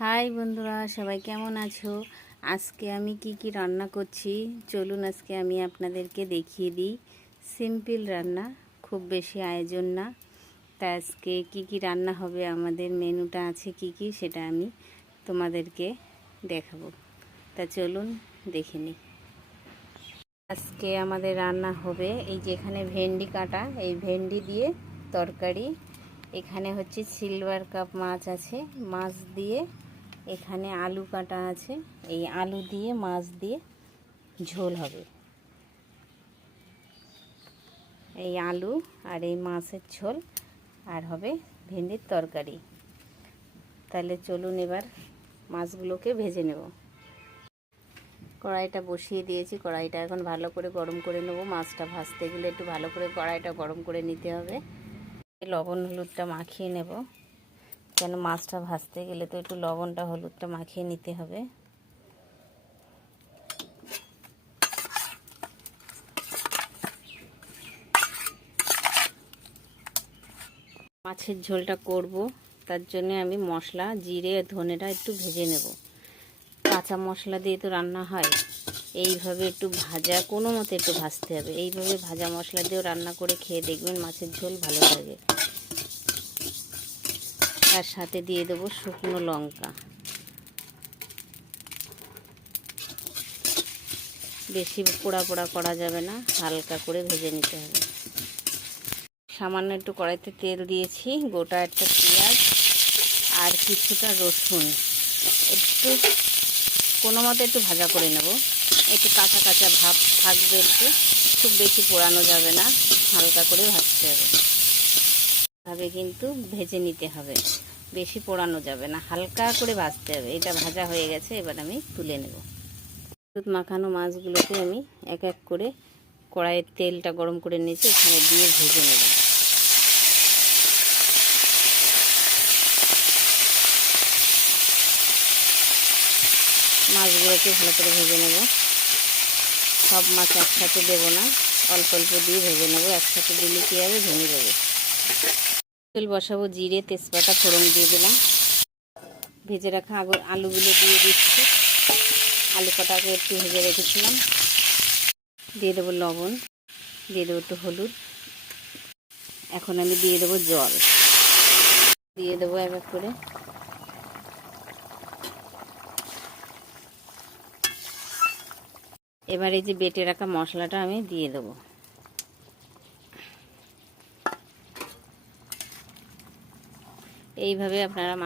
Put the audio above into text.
High বন্ধুরা, সবাই কেমন আছো? আজকে আমি কি রান্না করছি চলুন আজকে আমি আপনাদেরকে দেখিয়ে দিই। সিম্পল রান্না, খুব বেশি আয়োজন না। তা আজকে কি রান্না হবে, আমাদের মেনুটা আছে কি সেটা আমি তোমাদেরকে দেখাবো। তা চলুন দেখে নিই। আজকে আমাদের রান্না হবে এই যে এখানে ভেন্ডি কাটা, এই ভেন্ডি দিয়ে তরকারি। এখানে হচ্ছে সিলভার কাপ মাছ আছে, মাছ দিয়ে এখানে আলু কাটা আছে, এই আলু দিয়ে মাছ দিয়ে ঝোল হবে। এই আলু আর এই মাছের ঝোল আর হবে ভেন্ডির তরকারি। তাহলে চলুন এবার মাছগুলোকে ভেজে নেব। কড়াইটা বসিয়ে দিয়েছি, কড়াইটা এখন ভালো করে গরম করে নেব। মাছটা ভাজতে গেলে একটু ভালো করে কড়াইটা গরম করে নিতে হবে। লবণ হলুদটা মাখিয়ে নেব, কেন মাছটা ভাজতে গেলে তো একটু লবণটা হলুদটা মাখিয়ে নিতে হবে। মাছের ঝোলটা করব, তার জন্য আমি মশলা জিরে ধনেটা একটু ভেজে নেব। কাঁচা মশলা দিয়ে তো রান্না হয়, এইভাবে একটু ভাজা, কোনো মতে একটু ভাজতে হবে। এইভাবে ভাজা মশলা দিয়েও রান্না করে খেয়ে দেখবেন মাছের ঝোল ভালো লাগে। তার সাথে দিয়ে দেবো শুকনো লঙ্কা, বেশি পোড়া পোড়া করা যাবে না, হালকা করে ভেজে নিতে হবে। সামান্য একটু কড়াইতে তেল দিয়েছি, গোটা একটা পেঁয়াজ আর কিছুটা রসুন একটু কোনো মতে একটু ভাজা করে নেব। একটু কাঁচা কাঁচা ভাব থাকবে, একটু খুব বেশি পোড়ানো যাবে না, হালকা করে ভাজতে হবে। ভাবে কিন্তু ভেজে নিতে হবে, বেশি পোড়ানো যাবে না, হালকা করে ভাজতে হবে। এটা ভাজা হয়ে গেছে, এবার আমি তুলে নেব। হলুদ মাখানো মাছগুলোকে আমি এক এক করে কড়াইয়ের তেলটা গরম করে নিয়েছি, এখানে দিয়ে ভেজে নেব। মাছগুলোকে ভালো করে ভেজে নেব। সব মাছ একসাথে দেবো না, অল্প অল্প দিয়ে ভেজে নেব। একসাথে দিলে কী হবে, ভেঙে যাবে। তেল বসাবো, জিরে তেজপাতা ফোড়ন দিয়ে দিলাম। ভেজে রাখা আলুগুলো দিয়ে দিচ্ছি। আলু কটাকে একটু ভেজে রেখেছিলাম, দিয়ে দেবো লবণ, দিয়ে দেবো একটু হলুদ। এখন আমি দিয়ে দেবো জল, দিয়ে দেবো এক এক করে। এবার এই যে বেটে রাখা মশলাটা আমি দিয়ে দেবো। এইভাবে আপনারা